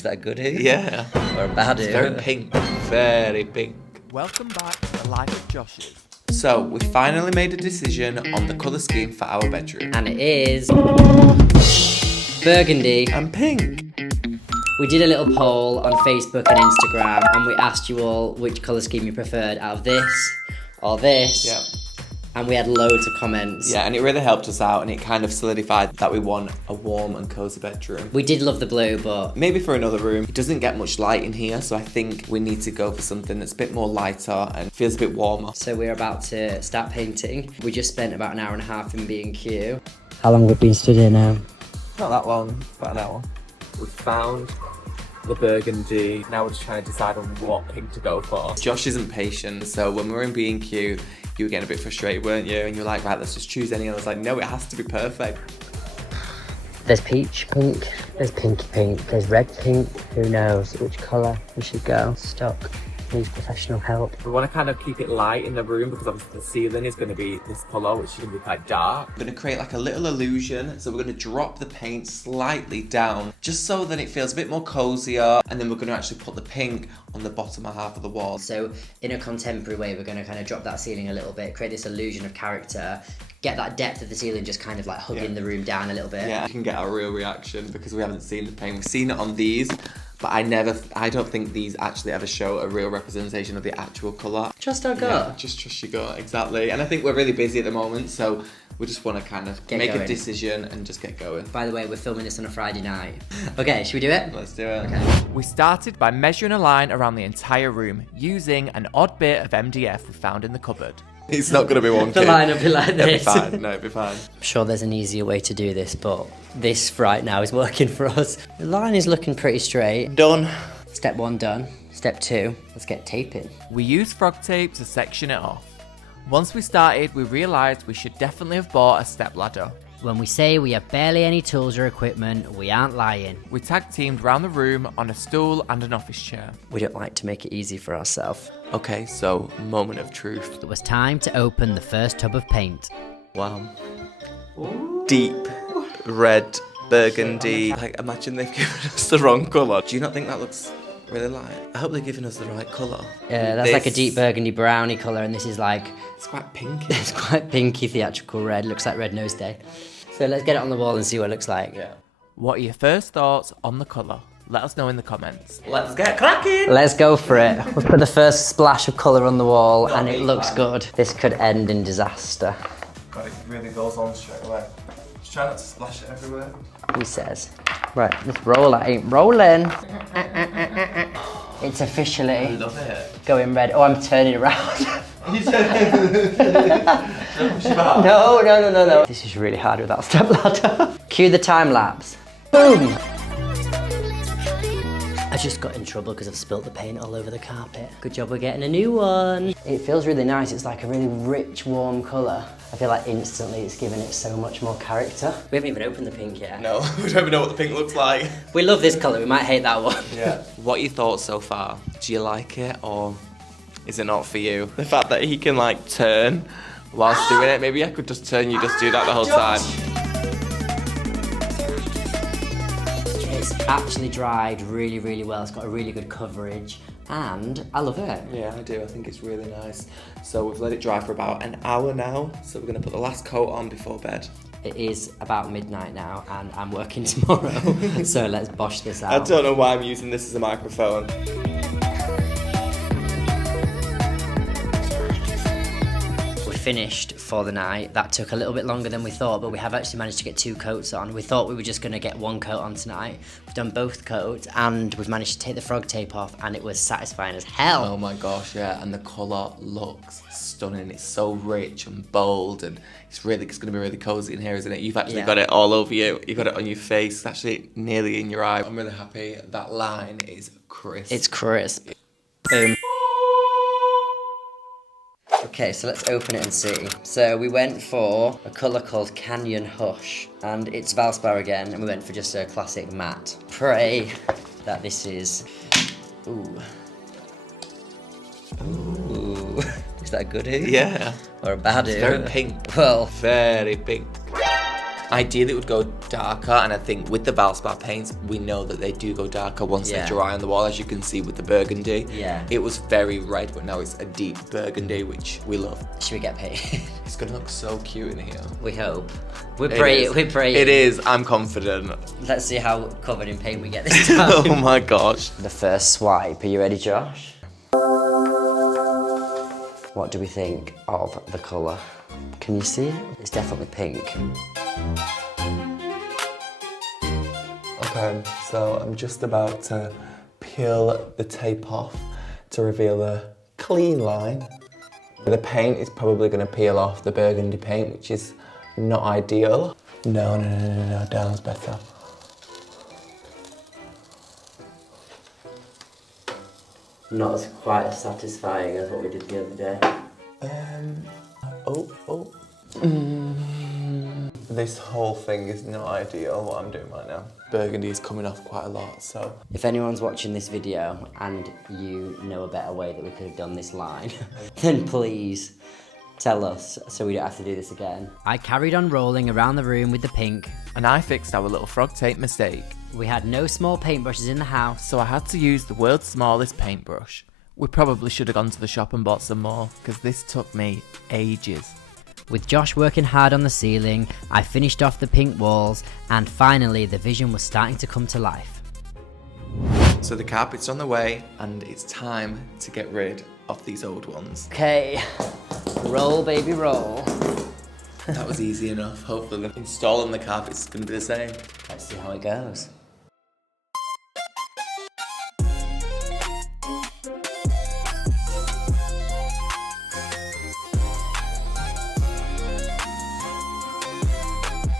Is that a good who? Yeah. Or a bad who? It's very pink. Very pink. Welcome back to the life of Josh's. So, we finally made a decision on the colour scheme for our bedroom. And it is burgundy And pink. We did a little poll on Facebook and Instagram, and we asked you all which colour scheme you preferred out of this or this. Yeah. And we had loads of comments. Yeah, and it really helped us out, and it kind of solidified that we want a warm and cosy bedroom. We did love the blue, but Maybe for another room. It doesn't get much light in here, so I think we need to go for something that's a bit more lighter and feels a bit warmer. so we're about to start painting. We just spent about an hour and a half in B&Q. How long have we been stood here now? Not that long, about an hour. We found the burgundy. Now we're just trying to decide on what pink to go for. Josh isn't patient, so when we were in B&Q, you were getting a bit frustrated, weren't you? And you were like, right, let's just choose any. And I was like, no, it has to be perfect. There's peach pink, there's pinky pink, there's red pink. Who knows which colour we should go? Stuck. Needs professional help. We want to kind of keep it light in the room because obviously the ceiling is going to be this colour, which is going to be quite dark. We're going to create like a little illusion, so we're going to drop the paint slightly down just so that it feels a bit more cosier, and then we're going to actually put the pink on the bottom half of the wall. So in a contemporary way, we're going to kind of drop that ceiling a little bit, create this illusion of character, get that depth of the ceiling just kind of like hugging the room down a little bit. Yeah, you can get a real reaction because we haven't seen the paint. We've seen it on these, but I don't think these actually ever show a real representation of the actual colour. Trust our gut. Yeah, just trust your gut, exactly. And I think we're really busy at the moment, so we just want to kind of make a decision and just get going. By the way, we're filming this on a Friday night. Okay, should we do it? Let's do it. Okay. We started by measuring a line around the entire room using an odd bit of MDF we found in the cupboard. It's not going to be wonky. The line will be like It'll be this. fine. No, it'll be fine. I'm sure there's an easier way to do this, but this right now is working for us. The line is looking pretty straight. Done. Step 1 done. Step 2, let's get taping. We used frog tape to section it off. Once we started, we realised we should definitely have bought a step ladder. When we say we have barely any tools or equipment, we aren't lying. We tag teamed round the room on a stool and an office chair. We don't like to make it easy for ourselves. Okay, so moment of truth. It was time to open the first tub of paint. Wow. Ooh. Deep red burgundy. Like, imagine they've given us the wrong colour. Do you not think that looks really light? I hope they're giving us the right colour. Yeah, that's like a deep burgundy brownie colour, and this is like... It's quite pinky. It's quite pinky theatrical red. Looks like Red Nose Day. So let's get it on the wall and see what it looks like. Yeah. What are your first thoughts on the colour? Let us know in the comments. Let's get cracking! Let's go for it. We'll put the first splash of colour on the wall, and it looks good. This could end in disaster. God, it really goes on straight away. Just try not to splash it everywhere. He says. Right, let's roll. I ain't rolling. It's officially I love it. going red. Oh, I'm turning around. You said No. This is really hard without step ladder. Cue the time lapse. Boom! I just got in trouble because I've spilt the paint all over the carpet. Good job we're getting a new one. It feels really nice. It's like a really rich, warm colour. I feel like instantly it's given it so much more character. We haven't even opened the pink yet. No, we don't even know what the pink looks like. We love this colour. We might hate that one. Yeah. What are your thoughts so far? Do you like it or is it not for you? The fact that he can like turn whilst doing it. Maybe I could just turn you, just do that the whole time. It's actually dried really, really well. It's got a really good coverage and I love it. Yeah, I do. I think it's really nice. So we've let it dry for about an hour now. So we're going to put the last coat on before bed. It is about midnight now and I'm working tomorrow. So let's bosh this out. I don't know why I'm using this as a microphone. Finished for the night. That took a little bit longer than we thought, but we have actually managed to get 2 coats on. We thought we were just going to get 1 coat on tonight. We've done both coats and we've managed to take the frog tape off and it was satisfying as hell. Oh my gosh, yeah, and the colour looks stunning. It's so rich and bold and it's going to be really cosy in here, isn't it? You've actually got it all over you. You've got it on your face. It's actually nearly in your eye. I'm really happy. That line is crisp. It's crisp. Boom. Okay, so let's open it and see. So we went for a colour called Canyon Hush, and it's Valspar again, and we went for just a classic matte. Pray that this is... Ooh. Ooh. Is that a good who? Yeah. Or a bad who? It's very pink. Well, Very pink. Ideally it would go darker, and I think with the Valspar paints, we know that they do go darker once they dry on the wall, as you can see with the burgundy. Yeah. It was very red, but now it's a deep burgundy, which we love. Should we get paid? It's gonna look so cute in here. We hope. We're praying. It is, I'm confident. Let's see how covered in paint we get this time. Oh my gosh. The first swipe. Are you ready, Josh? What do we think of the colour? Can you see it? It's definitely pink. Okay, so I'm just about to peel the tape off to reveal a clean line. The paint is probably going to peel off, the burgundy paint, which is not ideal. No, down's better. Not as quite as satisfying as what we did the other day. This whole thing is not ideal, what I'm doing right now. Burgundy is coming off quite a lot, so. If anyone's watching this video and you know a better way that we could have done this line, then please tell us so we don't have to do this again. I carried on rolling around the room with the pink. And I fixed our little frog tape mistake. We had no small paintbrushes in the house, So I had to use the world's smallest paintbrush. We probably should have gone to the shop and bought some more, because this took me ages. With Josh working hard on the ceiling, I finished off the pink walls, and finally the vision was starting to come to life. So the carpet's on the way, and it's time to get rid of these old ones. Okay, roll baby roll. That was easy enough. Hopefully installing the carpet's gonna be the same. Let's see how it goes.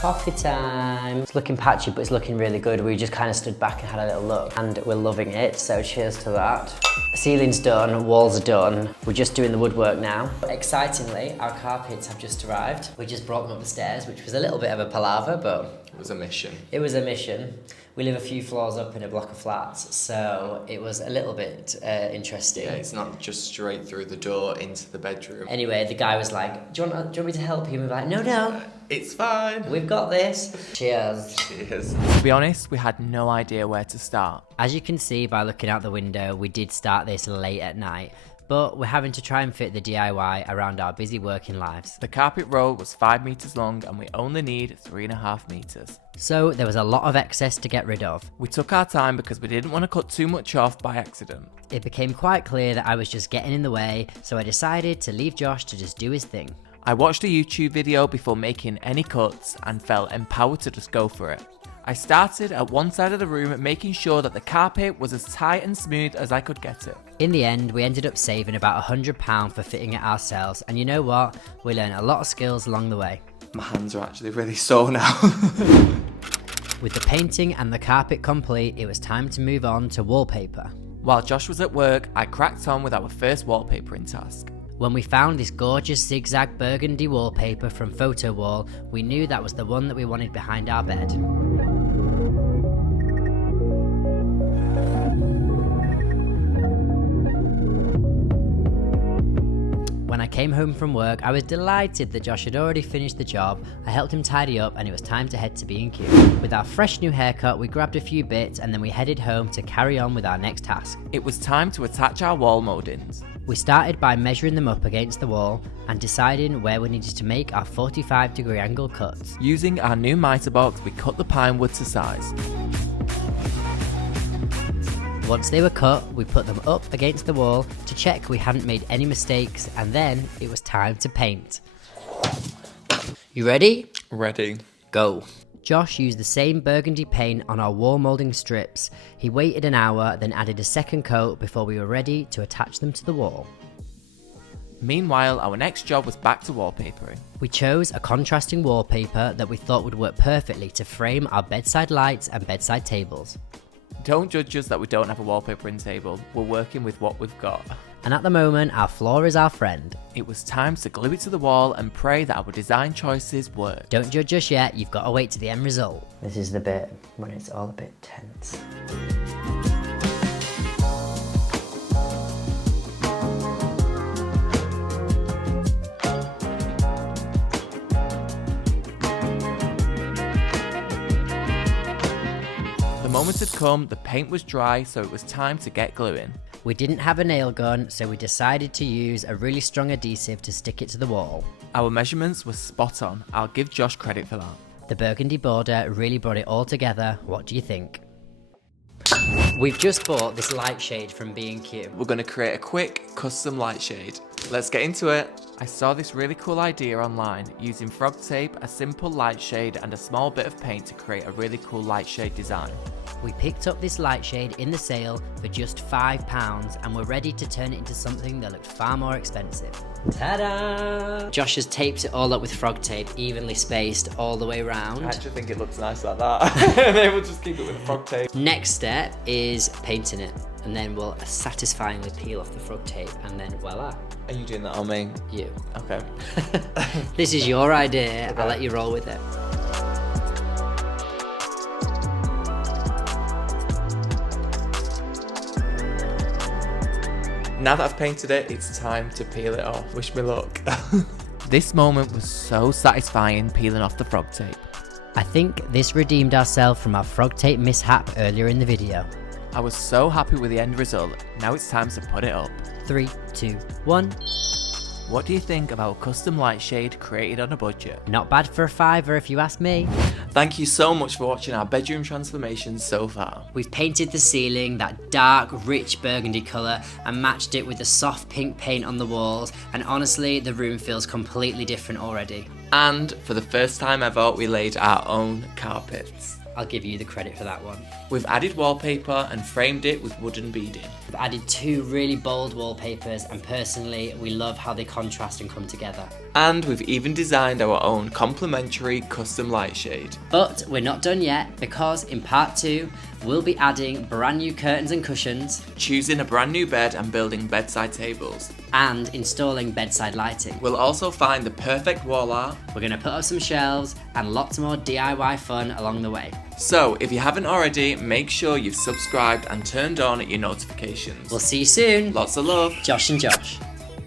Coffee time. It's looking patchy, but it's looking really good. We just kind of stood back and had a little look, and we're loving it, so cheers to that. Ceiling's done, walls are done. We're just doing the woodwork now. Excitingly, our carpets have just arrived. We just brought them up the stairs, which was a little bit of a palaver, but It was a mission. it was a mission. We live a few floors up in a block of flats, so it was a little bit interesting. Yeah, it's not just straight through the door into the bedroom. Anyway, the guy was like, do you want me to help you? We were like, no, It's fine. we've got this. Cheers. Cheers. To be honest, we had no idea where to start. As you can see by looking out the window, we did start this late at night, but we're having to try and fit the DIY around our busy working lives. The carpet roll was 5 meters long and we only need 3.5 meters. So there was a lot of excess to get rid of. We took our time because we didn't want to cut too much off by accident. It became quite clear that I was just getting in the way, so I decided to leave Josh to just do his thing. I watched a YouTube video before making any cuts and felt empowered to just go for it. I started at one side of the room, making sure that the carpet was as tight and smooth as I could get it. In the end, we ended up saving about £100 for fitting it ourselves, and you know what? We learned a lot of skills along the way. My hands are actually really sore now. With the painting and the carpet complete, it was time to move on to wallpaper. While Josh was at work, I cracked on with our first wallpapering task. When we found this gorgeous zigzag burgundy wallpaper from Photo Wall, we knew that was the one that we wanted behind our bed. When I came home from work, I was delighted that Josh had already finished the job. I helped him tidy up and it was time to head to B&Q. With our fresh new haircut, we grabbed a few bits and then we headed home to carry on with our next task. It was time to attach our wall mouldings. We started by measuring them up against the wall and deciding where we needed to make our 45-degree angle cuts. Using our new mitre box, we cut the pine wood to size. Once they were cut, we put them up against the wall to check we hadn't made any mistakes, and then it was time to paint. You ready? Ready. Go. Josh used the same burgundy paint on our wall moulding strips. He waited an hour, then added a second coat before we were ready to attach them to the wall. Meanwhile, our next job was back to wallpapering. We chose a contrasting wallpaper that we thought would work perfectly to frame our bedside lights and bedside tables. Don't judge us that we don't have a wallpapering table. We're working with what we've got. And at the moment, our floor is our friend. It was time to glue it to the wall and pray that our design choices worked. Don't judge us yet, you've got to wait to the end result. This is the bit when it's all a bit tense. moment had come, the paint was dry, so it was time to get gluing. We didn't have a nail gun, so we decided to use a really strong adhesive to stick it to the wall. Our measurements were spot on. I'll give Josh credit for that. The burgundy border really brought it all together. What do you think? We've just bought this light shade from B&Q. We're going to create a quick custom light shade. Let's get into it. I saw this really cool idea online, using frog tape, a simple light shade and a small bit of paint to create a really cool light shade design. We picked up this light shade in the sale for just £5 and we're ready to turn it into something that looked far more expensive. Ta-da! Josh has taped it all up with frog tape, evenly spaced all the way around. I actually think it looks nice like that. Maybe we'll just keep it with frog tape. Next step is painting it, and then we'll satisfyingly peel off the frog tape, and then voila. Are you doing that on me? You. Okay. This is your idea, okay. I'll let you roll with it. Now that I've painted it, it's time to peel it off. Wish me luck. This moment was so satisfying, peeling off the frog tape. I think this redeemed ourselves from our frog tape mishap earlier in the video. I was so happy with the end result. Now it's time to put it up. 3, 2, 1. What do you think of our custom light shade created on a budget? Not bad for a £5 if you ask me. Thank you so much for watching our bedroom transformations so far. We've painted the ceiling that dark, rich burgundy colour and matched it with the soft pink paint on the walls, and honestly, the room feels completely different already. And for the first time ever, we laid our own carpets. I'll give you the credit for that one. We've added wallpaper and framed it with wooden beading. We've added 2 really bold wallpapers, and personally, we love how they contrast and come together. And we've even designed our own complimentary custom light shade. But we're not done yet, because in part 2, we'll be adding brand new curtains and cushions, choosing a brand new bed and building bedside tables, and installing bedside lighting. We'll also find the perfect wall art. We're going to put up some shelves and lots more DIY fun along the way. So if you haven't already, make sure you've subscribed and turned on your notifications. We'll see you soon. Lots of love. Josh and Josh.